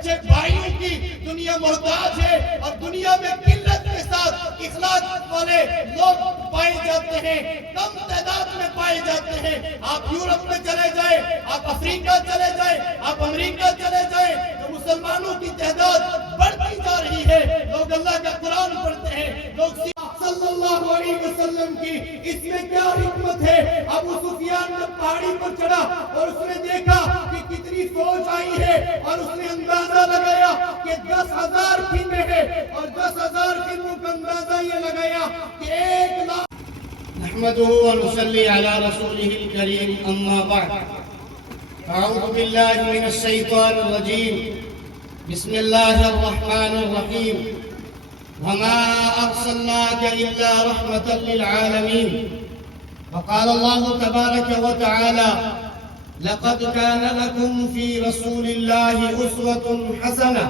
اچھے بھائیوں کی دنیا محتاج ہے اور دنیا میں قلت کے ساتھ اخلاص والے لوگ پائے جاتے ہیں، کم تعداد میں پائے جاتے ہیں۔ آپ یورپ میں چلے جائیں، آپ افریقہ چلے جائیں، آپ امریکہ چلے جائیں، تو مسلمانوں کی تعداد بڑھتی جا رہی ہے۔ لوگ اللہ کا قرآن پڑھتے ہیں، لوگ صلی اللہ علیہ وسلم کی اس میں کیا حکمت ہے؟ ابو سفیان جب پہاڑی پر چڑھا اور اس نے دیکھا کہ کتنی فوج آئی ہے اور اس نے اندازہ لگایا کہ 10,000 خیمے ہیں اور 10,000 خیموں کا اندازہ یہ لگایا کہ 1,00,000۔ نحمده ونصلي على رسوله الكريم اما بعد اعوذ بالله من الشيطان الرجيم بسم الله الرحمن الرحيم وما أرسلناك إلا رحمة للعالمين وقال الله تبارك وتعالى لقد كان لكم في رسول الله أسوة حسنة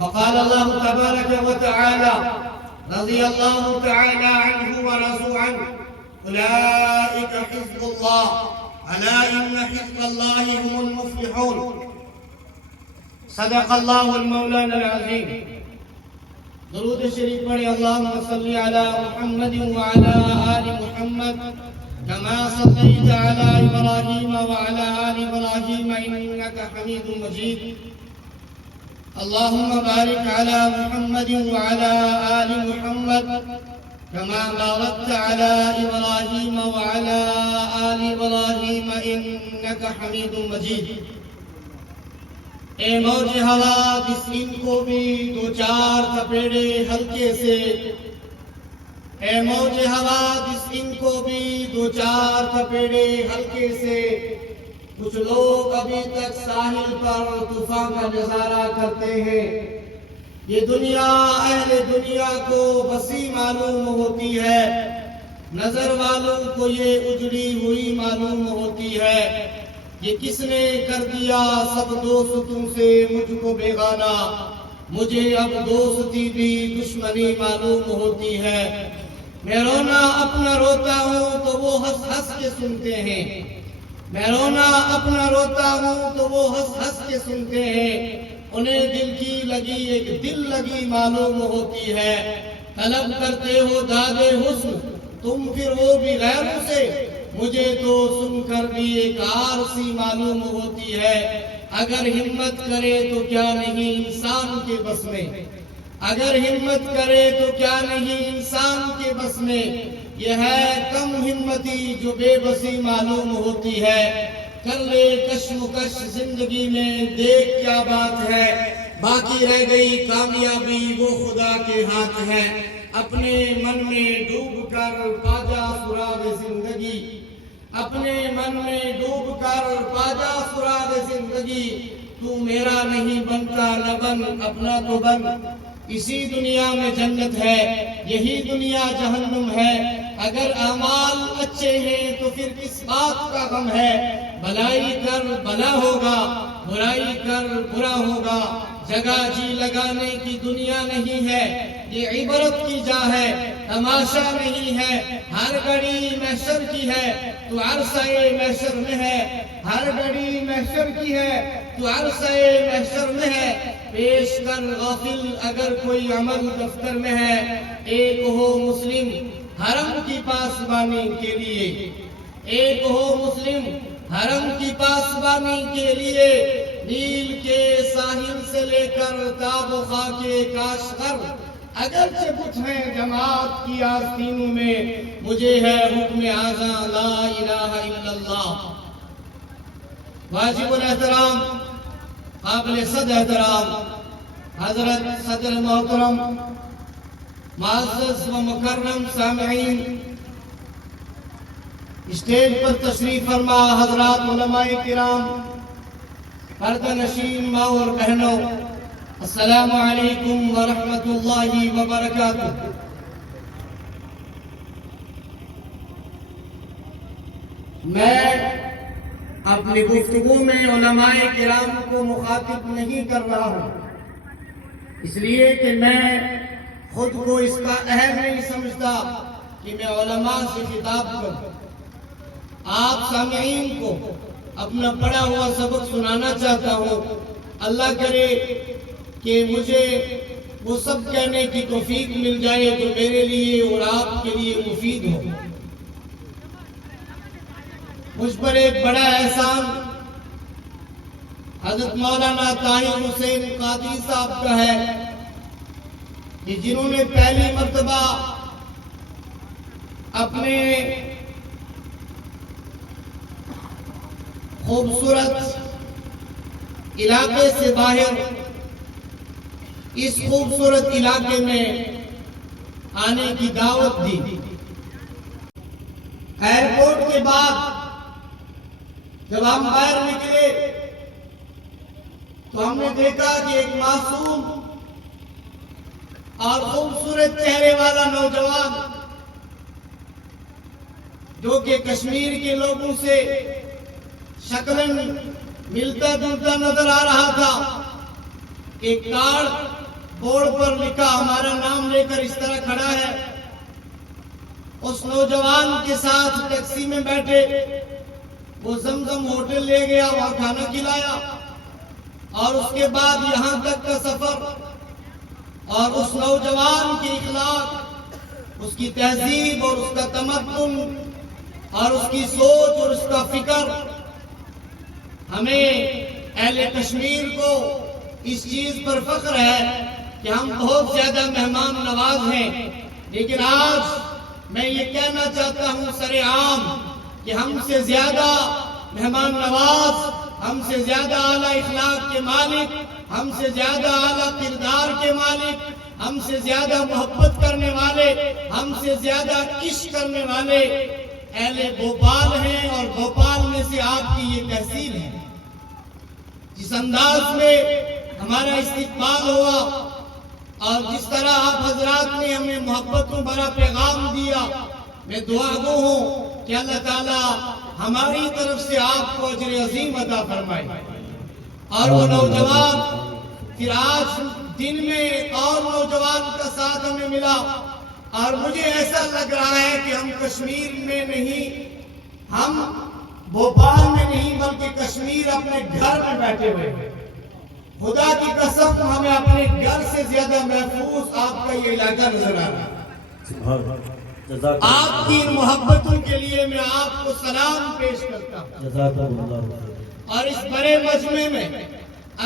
وقال الله تبارك وتعالى رضي الله تعالى عنه ورضوا عنه أولئك حزب الله ألا إن حزب الله هم المفلحون صدق الله المولانا العظيم۔ درود شریف پڑھے، اللہم صلی علی محمد وعلی آل محمد کما صلیت علی ابراہیم وعلی آل ابراہیم انک حمید مجید۔ اللہم بارک علی محمد وعلی آل محمد کما بارکت علی ابراہیم وعلی آل ابراہیم انک حمید مجید۔ اے موج ہوا جس ان کو بھی دو چار تھپیڑے ہلکے سے، اے موج ہوا جس ان کو بھی دو چار تھپیڑے ہلکے سے، کچھ لوگ ابھی تک ساحل پر طوفان کا نظارہ کرتے ہیں۔ یہ دنیا اہل دنیا کو وسیع معلوم ہوتی ہے، نظر والوں کو یہ اجڑی ہوئی معلوم ہوتی ہے۔ یہ کس نے کر دیا سب دوستوں سے مجھ کو بیگانہ، مجھے اب دوستی بھی دشمنی معلوم ہوتی ہے۔ میں رونا اپنا روتا ہوں تو وہ ہنس ہنس کے سنتے ہیں، میں رونا اپنا روتا ہوں تو وہ ہنس ہنس کے سنتے ہیں۔ انہیں دل کی لگی ایک دل لگی معلوم ہوتی ہے۔ طلب کرتے ہو داد حسن تم پھر وہ بھی غیروں سے، مجھے تو سن کر بھی ایک عارضی معلوم ہوتی ہے۔ اگر ہمت کرے تو کیا نہیں انسان کے بس میں، اگر ہمت کرے تو کیا نہیں انسان کے بس میں، یہ ہے کم ہمتی جو بے بسی معلوم ہوتی ہے۔ کر لے کشمکش زندگی میں دیکھ کیا بات ہے، باقی رہ گئی کامیابی وہ خدا کے ہاتھ ہے۔ اپنے من میں ڈوب کر پاجا سراغ زندگی، اپنے من میں ڈوب کر پاجا سراغ زندگی، تو میرا نہیں بنتا نہ بن اپنا تو بن۔ اسی دنیا میں جنت ہے، یہی دنیا جہنم ہے۔ اگر اعمال اچھے ہیں تو پھر کس بات کا غم ہے؟ بھلائی کر بھلا ہوگا، برائی کر برا ہوگا۔ جگہ جی لگانے کی دنیا نہیں ہے، یہ عبرت کی جا ہے، تماشا نہیں ہے۔ ہر گھڑی محشر کی ہے تو عرصہ محشر میں ہے، ہر گھڑی محشر کی ہے تو عرصہ محشر میں ہے۔ پیش کر غافل اگر کوئی عمل دفتر میں ہے، ایک ہو مسلم حرم کی پاسبانی کے لیے، ایک ہو مسلم حرم کی پاسبانی کے لیے۔ نیل کے ساحل سے لے کر تاب و خاک کاشغر، اگرچہ کچھ ہیں جماعت کی آستینوں میں، مجھے ہے حکم اعظم لا الہ الا اللہ۔ واجب الاحترام قابل صد احترام حضرت صدر محترم، معزز و مکرم سامعین، اسٹیج پر تشریف فرما حضرات علماء کرام، پردہ نشین ماں اور بہنوں، السلام علیکم ورحمۃ اللہ وبرکاتہ۔ میں اپنی گفتگو میں علماء کرام کو مخاطب نہیں کر رہا ہوں، اس لیے کہ میں خود کو اس کا اہل نہیں سمجھتا کہ میں علماء سے خطاب کروں۔ آپ سامعین کو اپنا پڑھا ہوا سبق سنانا چاہتا ہوں، اللہ کرے کہ مجھے وہ سب کہنے کی توفیق مل جائے جو میرے لیے اور آپ کے لیے مفید ہو۔ مجھ پر ایک بڑا احسان حضرت مولانا طاہر حسین قادری صاحب کا ہے کہ جنہوں نے پہلی مرتبہ اپنے خوبصورت علاقے سے باہر اس خوبصورت علاقے میں آنے کی دعوت دی۔ ایئرپورٹ کے بعد جب ہم باہر نکلے تو ہم نے دیکھا کہ ایک معصوم اور خوبصورت چہرے والا نوجوان جو کہ کشمیر کے لوگوں سے شکلاً ملتا جلتا نظر آ رہا تھا، ایک کارڈ بورڈ پر لکھا ہمارا نام لے کر اس طرح کھڑا ہے۔ اس نوجوان کے ساتھ ٹیکسی میں بیٹھے، وہ زمزم ہوٹل لے گیا، وہاں کھانا کھلایا، اور اس کے بعد یہاں تک کا سفر اور اس نوجوان کی اخلاق، اس کی تہذیب اور اس کا تمدن اور اس کی سوچ اور اس کا فکر، ہمیں اہل کشمیر کو اس چیز پر فخر ہے کہ ہم بہت زیادہ مہمان نواز ہیں۔ لیکن آج میں یہ کہنا چاہتا ہوں سرِ عام کہ ہم سے زیادہ مہمان نواز، ہم سے زیادہ اعلیٰ اخلاق کے مالک، ہم سے زیادہ اعلیٰ کردار کے مالک، ہم سے زیادہ محبت کرنے والے، ہم سے زیادہ عشق کرنے والے اہل بھوپال ہیں، اور بھوپال میں سے آپ کی یہ تحصیل ہے۔ جس انداز میں ہمارا استقبال ہوا اور جس طرح آپ حضرات نے ہمیں محبتوں بھرا پیغام دیا، میں دعا گو ہوں کہ اللہ تعالیٰ ہماری طرف سے آپ کو اجر عظیم عطا فرمائے۔ اور وہ نوجوان پھر آج دن میں ایک اور نوجوان کا ساتھ ہمیں ملا، اور مجھے ایسا لگ رہا ہے کہ ہم کشمیر میں نہیں، ہم بھوپال میں نہیں، بلکہ کشمیر اپنے گھر میں بیٹھے ہوئے ہیں۔ خدا کی قسم ہمیں اپنے گھر سے زیادہ محفوظ آپ کا یہ علاقہ نظر آ رہا ہے۔ آپ کی محبتوں کے لیے میں آپ کو سلام پیش کرتا ہوں۔ اور اس بڑے مجمع میں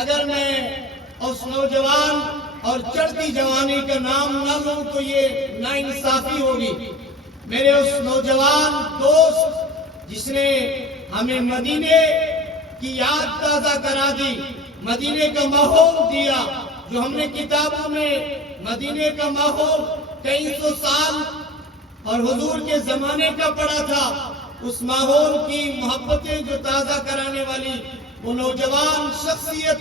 اگر میں اس نوجوان اور چڑھتی جوانی کا نام نہ لوں تو یہ ناانصافی ہوگی۔ میرے اس نوجوان دوست جس نے ہمیں مدینے کی یاد تازہ کرا دی، مدینے کا ماحول دیا، جو ہم نے کتابوں میں مدینے کا ماحول کئی سو سال اور حضور کے زمانے کا پڑھا تھا، اس ماحول کی محبتیں جو تازہ کرانے والی وہ نوجوان شخصیت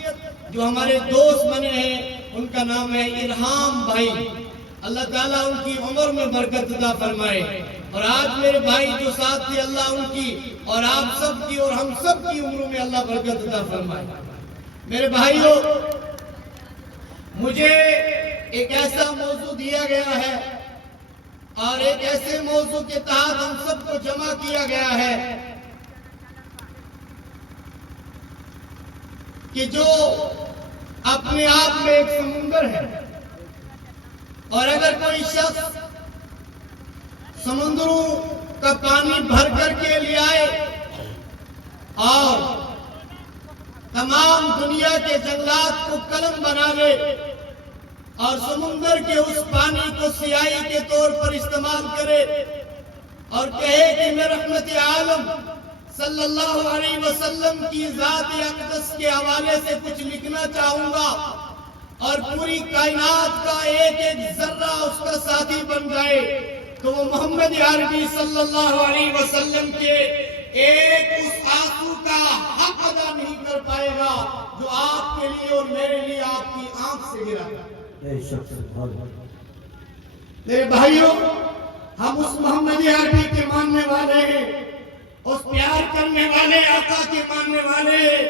جو ہمارے دوست بنے ہیں، ان کا نام ہے ارحام بھائی۔ اللہ تعالیٰ ان کی عمر میں برکت عطا فرمائے، اور آج میرے بھائی جو ساتھ تھے، اللہ ان کی اور آپ سب کی اور ہم سب کی عمروں میں اللہ برکت عطا فرمائے۔ میرے بھائیوں، مجھے ایک ایسا موضوع دیا گیا ہے اور ایک ایسے موضوع کے تحت ہم سب کو جمع کیا گیا ہے کہ جو اپنے آپ میں ایک سمندر ہے، اور اگر کوئی شخص سمندروں کا پانی بھر کر کے لے آئے اور تمام دنیا کے جنگلات کو قلم بنا لے اور سمندر کے اس پانی کو سیاہی کے طور پر استعمال کرے اور کہے کہ میں رحمت عالم صلی اللہ علیہ وسلم کی ذات اقدس کے حوالے سے کچھ لکھنا چاہوں گا، اور پوری کائنات کا ایک ایک ذرہ اس کا ساتھی بن جائے، تو وہ محمد عربی صلی اللہ علیہ وسلم کے ایک اس آنسو کا حق ادا نہیں کر پائے گا جو آپ کے لیے اور میرے لیے آپ کی آنکھ سے گرا۔ میرے بھائیوں، ہم اس محمد عربی کے ماننے والے ہیں، اس پیار کرنے والے آقا کے ماننے والے ہیں۔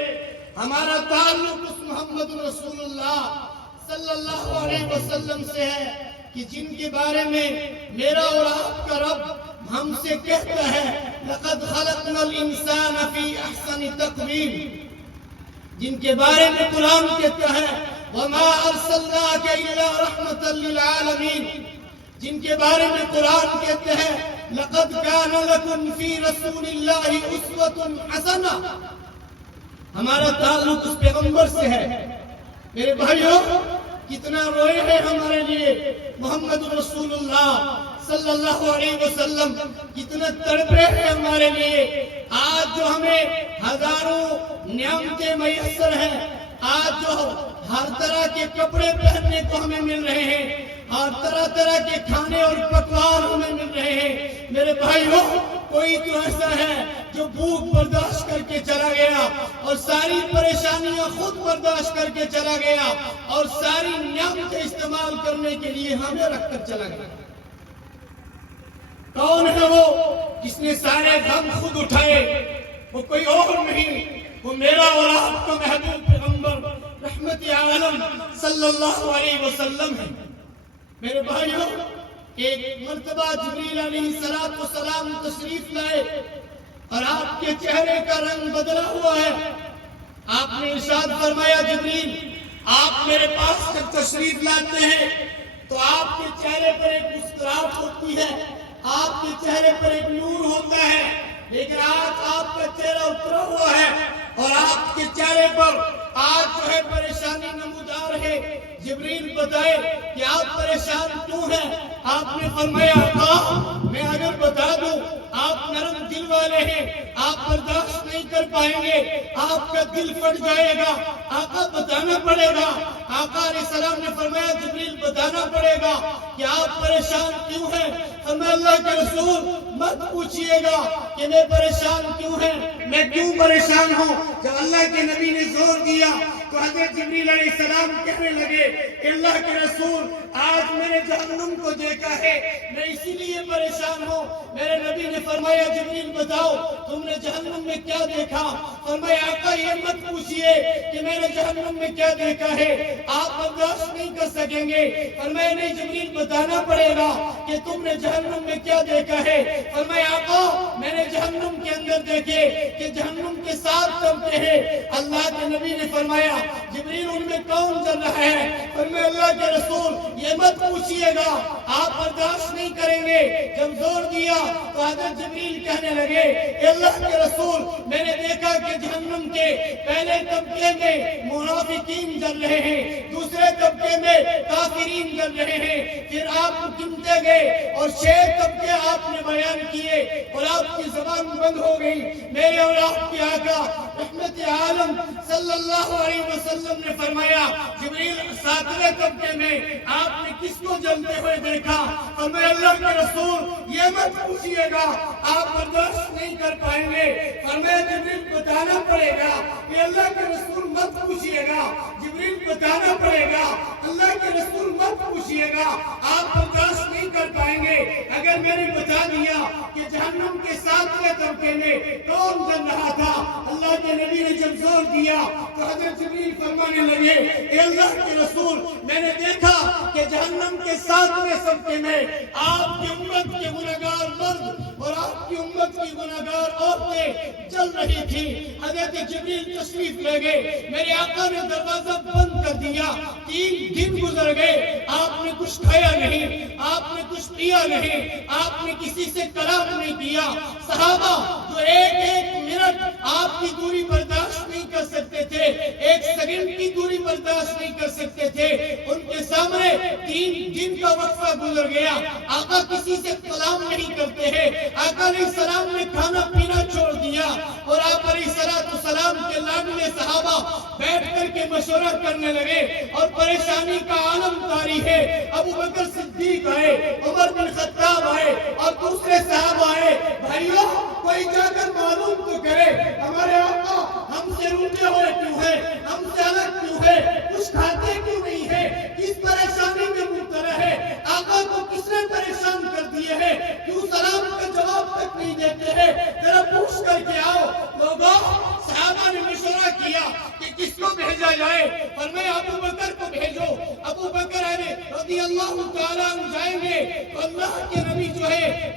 ہمارا تعلق اس محمد رسول اللہ صلی اللہ علیہ وسلم سے ہے کہ جن کے بارے میں میرا اور آپ کا رب ہم سے کہتا ہے لَقَدْ خَلَقْنَا الْإِنسَانَ فِي أَحْسَنِ تَقْوِيمٍ۔ جن کے بارے میں قرآن کہتا ہے وَمَا أَرْسَلْنَاكَ إِلَّا رَحْمَةً لِلْعَالَمِينَ، جن کے بارے میں قرآن کہتا ہے لَقَدْ كَانَ لَكُمْ فِي رَسُولِ اللَّهِ أُسْوَةٌ حَسَنَةٌ، ہمارا تعلق اس پیغمبر سے ہے۔ میرے بھائیوں، کتنا روئے ہیں ہمارے لیے محمد رسول اللہ صلی اللہ علیہ وسلم، کتنا تڑپے ہیں ہمارے لیے۔ آج جو ہمیں ہزاروں نعمتیں میسر ہیں، آج جو ہر طرح کے کپڑے پہننے کو ہمیں مل رہے ہیں، اور طرح طرح کے کھانے اور پکوان ہمیں مل رہے ہیں، میرے بھائیوں کوئی تو ایسا ہے جو بھوک برداشت کر کے چلا گیا اور ساری پریشانیاں خود برداشت کر کے چلا گیا اور ساری نعمتیں استعمال کرنے کے لیے ہمیں رکھ کر چلا گیا۔ کون ہے وہ جس نے سارے غم خود اٹھائے؟ وہ کوئی اور نہیں، وہ میرا اور آپ کا محبوب پیغمبر رحمت عالم صلی اللہ علیہ وسلم ہے۔ میرے بھائیوں، ایک مرتبہ جبریل علیہ السلام تشریف لائے اور آپ کے چہرے کا رنگ بدلا ہوا ہے۔ آپ نے ارشاد فرمایا جبریل، آپ میرے پاس جب تشریف لاتے ہیں تو آپ کے چہرے پر ایک مسکراہٹ ہوتی ہے، آپ کے چہرے پر ایک نور ہوتا ہے، لیکن آج آپ کا چہرہ اترا ہوا ہے اور آپ کے چہرے پر آج جو ہے پریشانی نمودار ہے۔ جبریل بتائے کہ آپ پریشان کیوں ہیں؟ آپ نے فرمایا آقا، میں اگر بتا دوں آپ نرم دل والے ہیں، آپ برداشت نہیں کر پائیں گے، آپ کا دل پھٹ جائے گا، آقا بتانا پڑے گا۔ آقا علیہ السلام نے فرمایا جبریل بتانا پڑے گا کہ آپ پریشان کیوں ہیں۔ فرمایا اللہ کے رسول مت پوچھئے گا کہ میں پریشان کیوں ہیں، میں کیوں پریشان ہوں۔ جب اللہ کے نبی نے زور دیا تو حضرت جبریل علیہ السلام کہنے لگے کہ اللہ کے رسول آج میں نے جہنم کو دیکھا ہے، میں اسی لیے پریشان ہوں۔ میرے نبی نے فرمایا جبریل بتاؤ تم نے جہنم میں کیا دیکھا؟ فرمایا آقا یہ مت پوچھئے کہ میں نے جہنم میں کیا دیکھا ہے، آپ برداشت نہیں کر سکیں گے۔ فرمایا نہیں جبریل بتانا پڑے گا کہ تم نے جہنم میں کیا دیکھا ہے۔ فرمایا آقا میں نے جہنم کے اندر دیکھے کہ جہنم کے 7 طبقے ہیں۔ اللہ کے نبی نے فرمایا جبریل ان میں کون جل رہا ہے؟ فرمایا اللہ کے رسول یہ مت پوچھئے گا، آپ برداشت نہیں کریں گے۔ جب زور دیا تو حضرت جبریل کہنے لگے اے اللہ کے رسول میں نے دیکھا کہ جہنم کے پہلے طبقے میں منافقین جل رہے ہیں، دوسرے طبقے میں کافرین جل رہے ہیں، پھر آپ گنتے گئے اور 6 طبقے آپ نے بیان کیے اور آپ کی زبان بند ہو گئی۔ میرے اور آپ کے آقا رحمت عالم صلی اللہ علیہ وسلم نے فرمایا جبریل 7ویں طبقے میں آپ نے کس کو جلتے ہوئے دیکھا؟ فرمایا اللہ کے رسول یہ مت پوچھئے گا، آپ برداشت نہیں کر پائیں گے۔ فرمایا جبریل بتانا پڑے گا کہ اللہ کے رسول مت پوچھئے گا، جبریل بتانا پڑے گا اللہ کے رسول مت پوچھئے گا، آپ برداشت نہیں کر پائیں گے۔ اگر میں نے بتا دیا کہ جہنم کے 7ویں طبقے میں کون جل رہا تھا، اللہ کے نبی نے جب زور دیا تو حضرت جبریل فرمانے لگے اے اللہ کے رسول میں نے دیکھا کہ جہنم کے 7ویں طبقے میں آپ کی امت کے گناہگار مرد اور آپ کی امت کی گناہگار عورتیں جل رہی تھی۔ حضرت جبریل تشریف لے گئے، میرے آقا نے دروازہ بند کر دیا۔ 3 دن گزر گئے، آپ نے کچھ کھایا نہیں، آپ نے کچھ پیا نہیں، آپ نے کسی سے کلام نہیں کیا۔ صحابہ جو ایک منٹ آپ کی دوری برداشت نہیں کر سکتے تھے، 1 سیکنڈ کی دوری برداشت نہیں کر سکتے تھے، ان کے سامنے 3 دن کا وقفہ گزر گیا۔ آقا کسی سے کلام نہیں کرتے ہیں، آقا علیہ السلام نے کھانا پینا چھوڑ دیا اور آپ علیہ السلام کے لاڈلے صحابہ بیٹھ کر کے مشورہ کرنے لگے اور پریشانی کا عالم طاری ہے۔ ابو بکر صدیق آئے، عمر بن خطاب آئے اور دوسرے صحابہ آئے، بھائیوں کوئی جا کر معلوم تو کرے ہمارے آقا ہم سے روٹے ہوئے کیوں ہیں، ہم سے الگ کیوں ہے، کچھ کھاتے کیوں نہیں ہے، کس پریشانی میں مبتلا ہے، آقا کو کس نے پریشان کر دیے ہے، کیوں سلام کا جواب تک نہیں دیتے ہیں، ذرا پوچھ کر کے آؤ۔ لوگوں صحابہ نے مشورہ کیا کہ کس کو بھیجا جائے؟ فرمایا ابو بکر کو بھیجو۔ ابو ابو بکر رضی اللہ تعالیٰ عنہ جائیں گے تو اللہ کے نبی جو ہے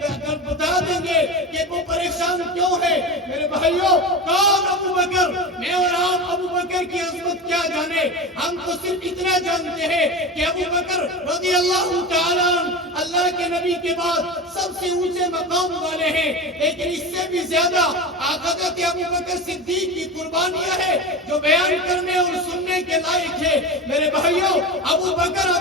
بتا دیں گے کہ وہ پریشان کیوں ہے۔ میرے بھائیوں، کون ابو بکر؟ میں اور آپ ابو بکر کی عظمت کیا جانے، ہم تو صرف اتنا جانتے ہیں کہ ابو بکر رضی اللہ تعالیٰ عنہ اللہ کے نبی کے بعد سب سے اونچے مقام والے ہیں، لیکن اس سے بھی زیادہ حضرت ابو بکر صدیق کی قربانیاں ہیں جو بیان کرنے اور سننے کے لائق ہے۔ میرے بھائیوں، ابو بکر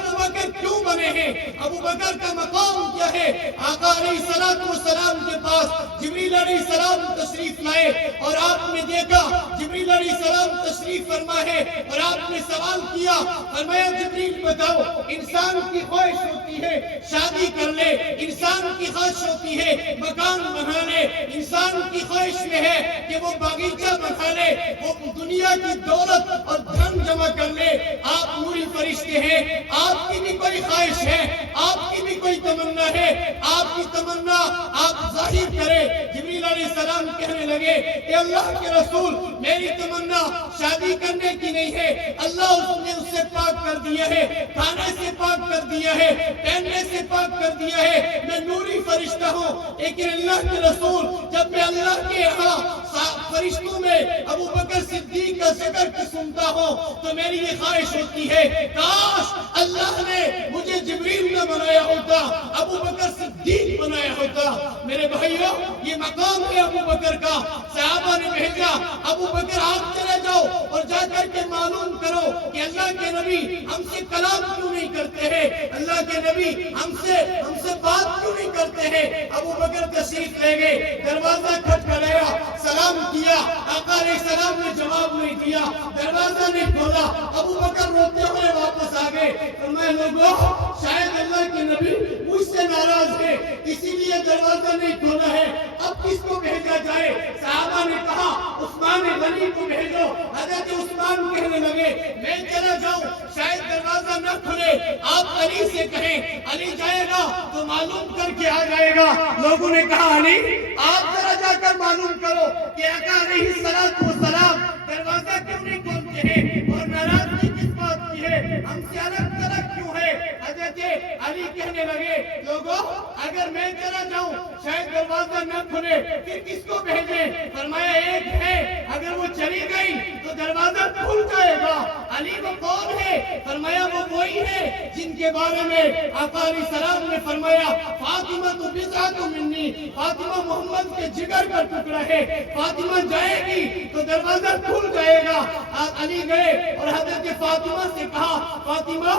کیوں بنے ہیں؟ ابو بکر کا مقام کیا ہے؟ آقا علیہ السلام کے پاس جبریل علیہ السلام تشریف لائے اور آپ نے دیکھا جبریل علیہ السلام تشریف فرما ہے اور آپ نے سوال کیا، فرمایا جبریل بتاؤ، انسان کی خواہش ہوتی ہے شادی کر لے، انسان کی خواہش ہوتی ہے مکان بنا لے، انسان کی خواہش میں ہے کہ وہ باغیچہ بنا لے، وہ دنیا کی دولت اور دھن جمع کر لے۔ آپ نوری فرشتے ہیں، آپ کی بھی کوئی خواہش ہے، آپ کی بھی کوئی تمنا ہے، آپ کی تمنا آپ ظاہر کرے۔ جبریل علیہ السلام کہنے لگے کہ اللہ کے رسول، میری تمنا شادی کرنے کی نہیں ہے، اللہ نے اس سے پاک کر دیا ہے، کھانے سے پاک کر دیا ہے، پہننے سے پاک کر دیا ہے، میں نوری فرشتہ ہوں۔ لیکن اللہ کے رسول، جب میں اللہ کے یہاں فرشتوں میں ابو بکر صدیق کا ذکر سنتا ہوں تو میری یہ خواہش ہوتی ہے کاش اللہ نے مجھے جبریل نہ بنایا ہوتا، ابو بکر صدیق بنایا ہوتا۔ میرے بھائیوں، یہ مقام ہے ابو بکر کا۔ صحابہ نے بھیجا، ابو بکر آپ چلے جاؤ اور جا کر کے معلوم کرو کہ اللہ کے نبی ہم سے کلام کیوں نہیں کرتے ہیں، اللہ کے نبی ہم سے بات کیوں نہیں کرتے ہیں۔ ابو بکر تشریف لے گئے، دروازہ کھٹکھٹایا، سلام کیا، آقا علیہ السلام نے جواب نہیں دیا، دروازہ نہیں کھولا۔ ابو بکر روتے ہوئے واپس آ گئے، فرمایا لوگوں، شاید اللہ کے نبی مجھ سے ناراض ہے، اسی لیے دروازہ نہیں کھولا ہے، اب کس کو بھیجا جائے؟ صحابہ نے کہا عثمان غنی کو بھیجو۔ حضرت عثمان کہنے لگے میں چلا جاؤں، شاید دروازہ نہ کھلے، آپ علی سے کہیں، علی جائے گا تو معلوم کر کے آ جائے گا۔ لوگوں نے کہا علی آپ ذرا جا کر معلوم کرو کہ آقا علیہ السلام دروازہ کیوں نہیں کھولتے ہیں اور ناراضگی کس بات کی ہے، ہم سے الگ تھلگ کیوں ہے۔ حضرت علی کہنے لگے لوگوں، اگر میں چلا جاؤں شاید دروازہ نہ کھلے، پھر کس کو بھیجیں؟ فرمایا ایک ہے، اگر وہ چلی گئی تو دروازہ کھل جائے گا۔ علی وہ کون ہے؟ فرمایا وہ وہی ہے جن کے بارے میں آقا علیہ السلام نے فرمایا فاطمہ تو بضعۃ منی، فاطمہ محمد کے جگر کا ٹکڑا ہے، فاطمہ جائے گی تو دروازہ کھل جائے گا۔ علی گئے اور حضرت فاطمہ سے کہا فاطمہ،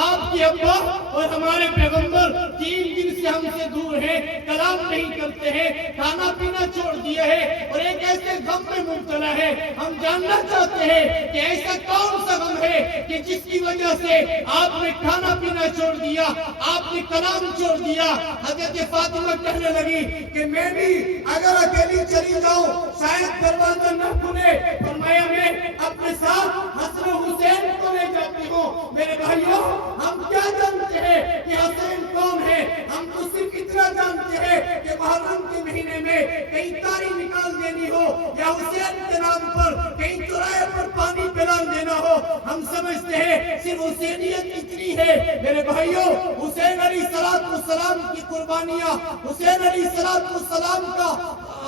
آپ کے ابا اور ہمارے پیغمبر 3 دن سے ہم سے دور ہیں، کلام نہیں کرتے ہیں، کھانا پینا چھوڑ دیا ہے اور ایک ایسے غم میں مبتلا ہے، ہم جاننا چاہتے ہیں کہ ایسا کون سا غم ہے کہ جس کی وجہ سے آپ نے کھانا پینا چھوڑ دیا، آپ نے کلام چھوڑ دیا۔ حضرت فاطمہ کہنے لگی کہ میں بھی اگر اکیلی چلی جاؤں شاید دروازہ نہ کھلے۔ فرمایا میں اپنے ساتھ حسن حسین کو لے جاتی ہوں۔ میرے بھائیوں، ہم کیا جانتے ہیں کہ حسین کون ہے؟ ہم تو صرف اتنا جانتے ہیں کہ محرم کے مہینے میں کہیں تاری نکال دینی ہو یا حسین کے نام پر کہیں چوراہے پر پانی پلا دینا ہو، ہم سمجھتے ہیں صرف حسینیت اتنی ہے۔ میرے بھائیوں، حسین علیہ السلام کی قربانیاں، حسین علیہ السلام کا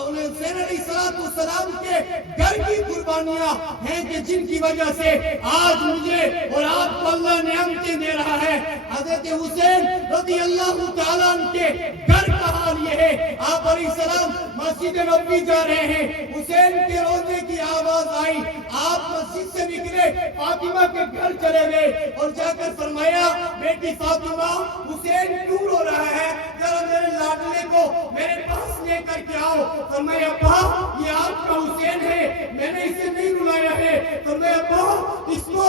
حسین علیہ السلام کے گھر کی قربانیاں ہیں کہ جن کی وجہ سے آج مجھے اور آپ کو اللہ نعمتیں دے رہا ہے۔ حضرت حسین رضی اللہ تعالیٰ عنہ کے گھر کا حال یہ ہے، آپ علیہ السلام مسجد نبوی جا رہے ہیں، حسین کے روزے کی آواز آئی، آپ مسجد سے نکلے، فاطمہ کے گھر چلے گئے اور جا کر فرمایا بیٹی فاطمہ، حسین کیوں رو رہا ہے؟ ذرا میرے لاڈلے کو میرے پاس لے کر کے آؤ۔ فرمایا ابا، یہ آپ کا حسین ہے، میں نے اسے نہیں رلایا ہے۔ فرمایا ابا، اس کو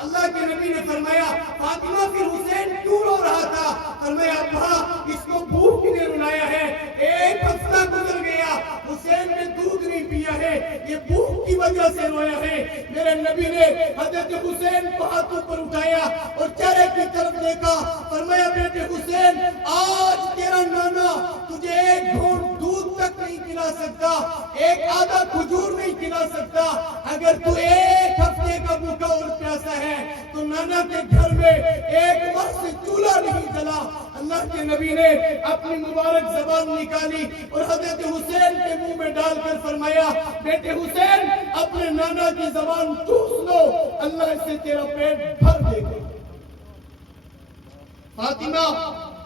اللہ کے نبی نے فرمایا فاطمہ پھر حسین کیوں رو رہا تھا؟ فرمایا ابا، اس کو بھوک نے رلایا ہے، 1 ہفتہ گزر گیا، حسین نے دودھ نہیں پیا ہے، یہ بھوک کی وجہ سے رویا ہے۔ میرے نبی نے حضرت حسین کو ہاتھوں پر اٹھایا اور چہرے کی طرف دیکھا، فرمایا بیٹے حسین، آج تیرا نانا تجھے 1 گھونٹ دودھ تک نہیں پلا سکتا، 1 آدھا کھجور نہیں پلا سکتا، اگر تو 1 ہفتے کا بھوکا اور پیاسا ہے تو نانا کے گھر میں ایک وقت چولہا نہیں جلا۔ اللہ کے نبی نے اپنی مبارک زبان نکالی اور حضرت حسین کے منہ میں ڈال کر فرمایا، بیٹے حسین اپنے نانا کی زبان چوس لو، اللہ اس سے تیرا پیٹ بھر دے گا۔ فاطمہ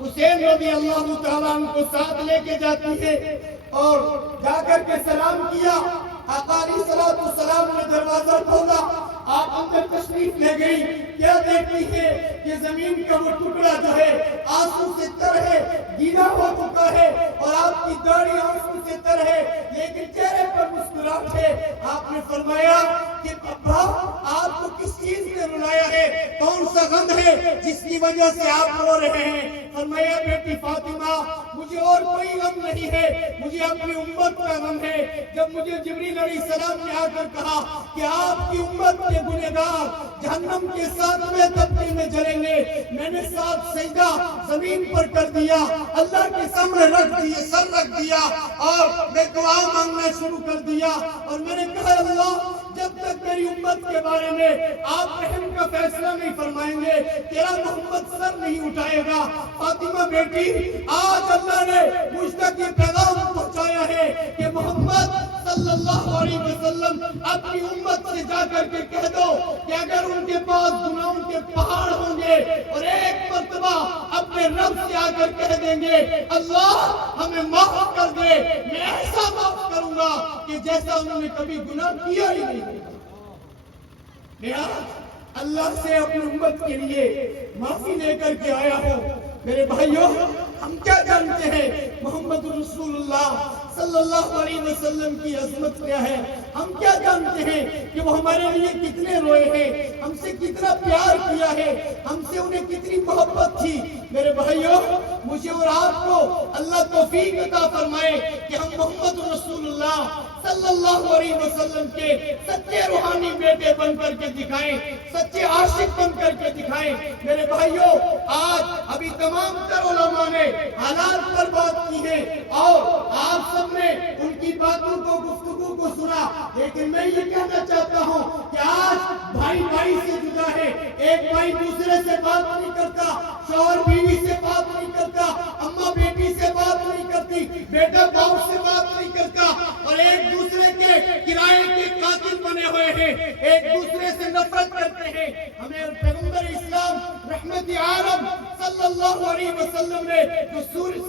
حسین رضی اللہ تعالیٰ عنہ کو ساتھ لے کے جاتی ہے اور جا کر کے سلام کیا۔ آقا علیہ الصلوۃ والسلام نے دروازہ کھولا، آپ اندر تشریف لے گئی۔ کیا دیکھتی ہے کہ زمین کا وہ ٹکڑا جو ہے آنسو سے تر ہے، گیلا ہو چکا ہے اور آپ کی داڑھی آنسو سے تر ہے، لیکن چہرے پر مسکراہٹ ہے۔ آپ نے فرمایا کہ ابا آپ کو کس چیز نے رلایا ہے، کون سا غم ہے جس کی وجہ سے آپ رو رہے ہیں؟ فرمایا بیٹی فاطمہ مجھے اور کوئی غم نہیں ہے، مجھے اپنی امت کا غم ہے۔ جب مجھے جبریل علیہ السلام نے آ کر کہا کہ آپ کی امت کے گنہگار جہنم کے 7ویں طبقے میں جلیں گے، میں نے 7 سجدہ زمین پر کر دیا، اللہ کے سامنے سر رکھ دیا اور میں دعا مانگنا شروع کر دیا اور میں نے کہا اللہ جب تک میری امت کے بارے میں آپ رحم کا فیصلہ نہیں فرمائیں گے تیرا محمد سر نہیں اٹھائے گا۔ فاطمہ بیٹی آج اللہ نے مجھ تک یہ پیغام پہنچایا ہے کہ محمد صلی اللہ علیہ وسلم اپنی امت سے جا کر کے کہہ دو کہ اگر ان کے پاس گناہوں کے پہاڑ ہوں گے اور ایک مرتبہ اپنے رب سے آ کر کہہ دیں گے اللہ ہمیں معاف کر دے، میں ایسا معاف کروں گا کہ جیسا انہوں نے کبھی گناہ کیا ہی نہیں۔ میں آج اللہ سے اپنی امت کے لیے معافی لے کر کے آیا ہوں۔ میرے بھائیوں ہم کیا جانتے ہیں محمد رسول اللہ صلی اللہ علیہ وسلم کی عظمت کیا ہے؟ ہم کیا جانتے ہیں کہ وہ ہمارے لیے کتنے روئے ہیں، ہم سے کتنا پیار کیا ہے، ہم سے انہیں کتنی محبت تھی؟ میرے بھائیوں مجھے اور آپ کو اللہ توفیق عطا فرمائے کہ ہم محمد رسول اللہ صلی اللہ علیہ وسلم کے سچے روحانی بیٹے بن کر کے دکھائیں، سچے عاشق بن کر کے دکھائیں۔ میرے بھائیوں آج ابھی تمام تر علماء نے حالات پر بات کی ہے اور آپ سب نے ان کی باتوں کو گفتگو کو سنا، لیکن میں یہ کہنا چاہتا ہوں کہ آج بھائی بھائی سے جدا ہے، ایک بھائی دوسرے سے بات نہیں کرتا، شوہر بیوی سے بات نہیں کرتا، اماں بیٹی سے بات نہیں کرتی، بیٹا باپ سے بات نہیں کرتا اور ایک دوسرے کے کرائے کے قاتل بنے ہوئے ہیں، ایک دوسرے سے نفرت کرتے ہیں۔ ہمیں پیغمبر اسلام رحمت عالم صلی اللہ علیہ وسلم نے جو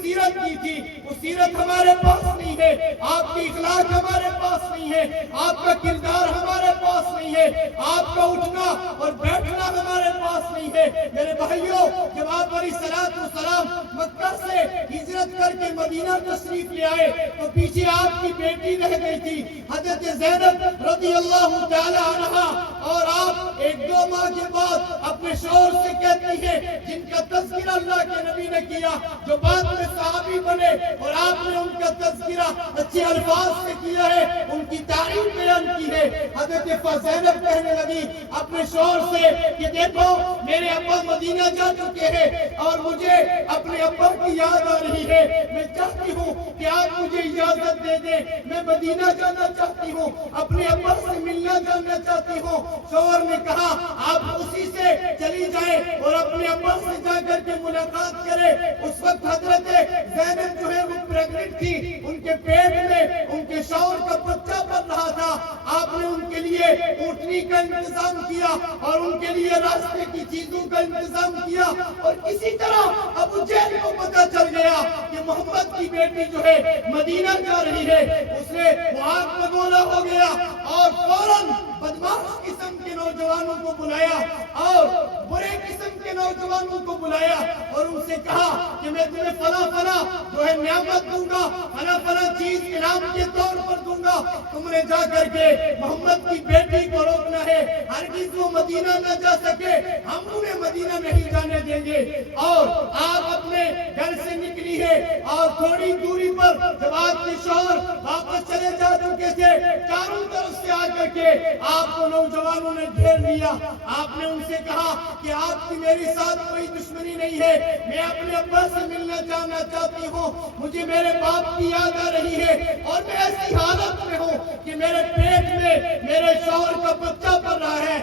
سیرت کی تھی وہ سیرت ہمارے پاس نہیں ہے، آپ کی اخلاق ہمارے پاس نہیں ہے، آپ کا کردار ہمارے پاس نہیں ہے، آپ کا اٹھنا اور بیٹھنا ہمارے پاس نہیں ہے۔ میرے بھائیوں جب آپ علیہ السلام مکہ سے ہجرت کر کے مدینہ تشریف لے آئے تو پیچھے آپ کی بیٹی رہ گئی تھی حضرت زینب رضی اللہ تعالی عنہا، اور آپ 1-2 ماہ کے بعد اپنے شوہر سے کہتی ہے جن کا تذکرہ اللہ کے نبی نے کیا، جو بعد میں صحابی بنے اور آپ نے ان کا تذکرہ اچھے الفاظ سے کیا ہے، ان کی تعریف بیان کی ہے۔ حضرت زینب کہنے لگی اپنے شوہر سے کہ دیکھو میرے ابا مدینہ جا چکے ہیں اور مجھے اپنے ابا کی یاد آ رہی ہے، میں چاہتی ہوں کہ آپ مجھے اجازت دے دیں، میں مدینہ جانا چاہتی ہوں، اپنے ابا سے ملنا جانا چاہتی ہوں۔ شوہر نے کہا آپ اسی سے چلی جائیں اور اپنے ابا سے جا کر کے ملاقات کریں۔ اس وقت حضرت زینب جو ہے وہ پریگننٹ تھی، ان کے پیٹ میں ان کے شوہر کا بچہ بن رہا تھا۔ آپ نے ان کے لیے اونٹنی کا انتظام کیا اور ان کے لیے راستے کی چیزوں کا انتظام کیا، اور کسی طرح ابو جہل کو پتہ چل گیا کہ محمد کی بیٹی جو ہے مدینہ جا رہی ہے۔ اس نے وہ آگ بگولا ہو گیا اور فوراً بدماش قسم کے نوجوانوں کو بلایا اور برے قسم کے نوجوانوں کو بلایا اور ان سے کہا کہ میں تمہیں فلاں فلاں جو ہے نعمت دوں گا، فلاں فلاں چیز انعام کے طور پر دوں گا، تم نے جا کر کے محمد کی بیٹی کو روکنا ہے، ہرگز وہ مدینہ نہ جا سکے، ہم انہیں مدینہ نہیں جانے دیں گے۔ اور آپ اپنے گھر سے نکلی ہے اور تھوڑی دوری پر جب آپ کے شوہر واپس چلے جا چکے تھے، چاروں طرف سے آگ کر کے آپ کو نوجوانوں نے گھیر لیا. آپ نے ان سے کہا کہ آپ کی میرے ساتھ کوئی دشمنی نہیں ہے, میں اپنے ابا سے ملنا جانا چاہتی ہوں, مجھے میرے باپ کی یاد آ رہی ہے, اور میں ایسی حالت میں ہوں کہ میرے پیٹ میں میرے شوہر کا بچہ پل رہا ہے.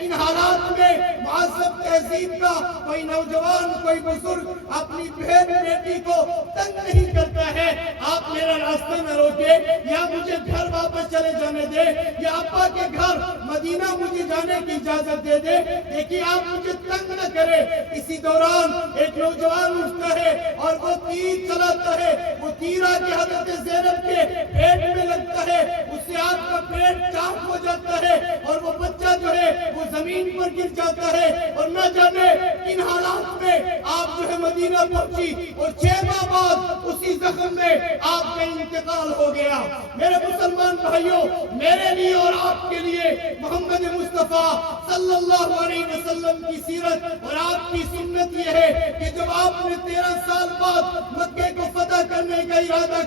ان حالات میں معذب تہذیب کا کوئی نوجوان, کوئی بزرگ اپنی بہن بیٹی کو تنگ نہیں کرتا ہے. آپ میرا راستہ نہ روکے, یا مجھے گھر واپس چلے جانے دے, یا ابا کے گھر مدینہ مجھے جانے کی اجازت دے دے, لیکن آپ مجھے تنگ نہ کرے. اسی دوران ایک نوجوان اٹھتا ہے اور وہ تیر چلاتا ہے. وہ تیر آ کے حضرت زینب کے پیٹ میں لگتا ہے, اس سے آپ کا پیٹ چاک ہو جاتا ہے, اور وہ بچہ جو ہے وہ زمین پر گر جاتا ہے. اور نہ جانے کن حالات میں آپ جو ہے مدینہ پہنچی, اور 6 ماہ بعد اسی زخم میں آپ کا انتقال ہو گیا. میرے مسلمان بھائیوں, میرے لیے اور آپ کے لیے محمد مصطفیٰ صلی اللہ علیہ وسلم کی سیرت اور آپ کی سنت یہ ہے کہ جب آپ نے 13 سال بعد مکے کو فتح کرنے کا ارادہ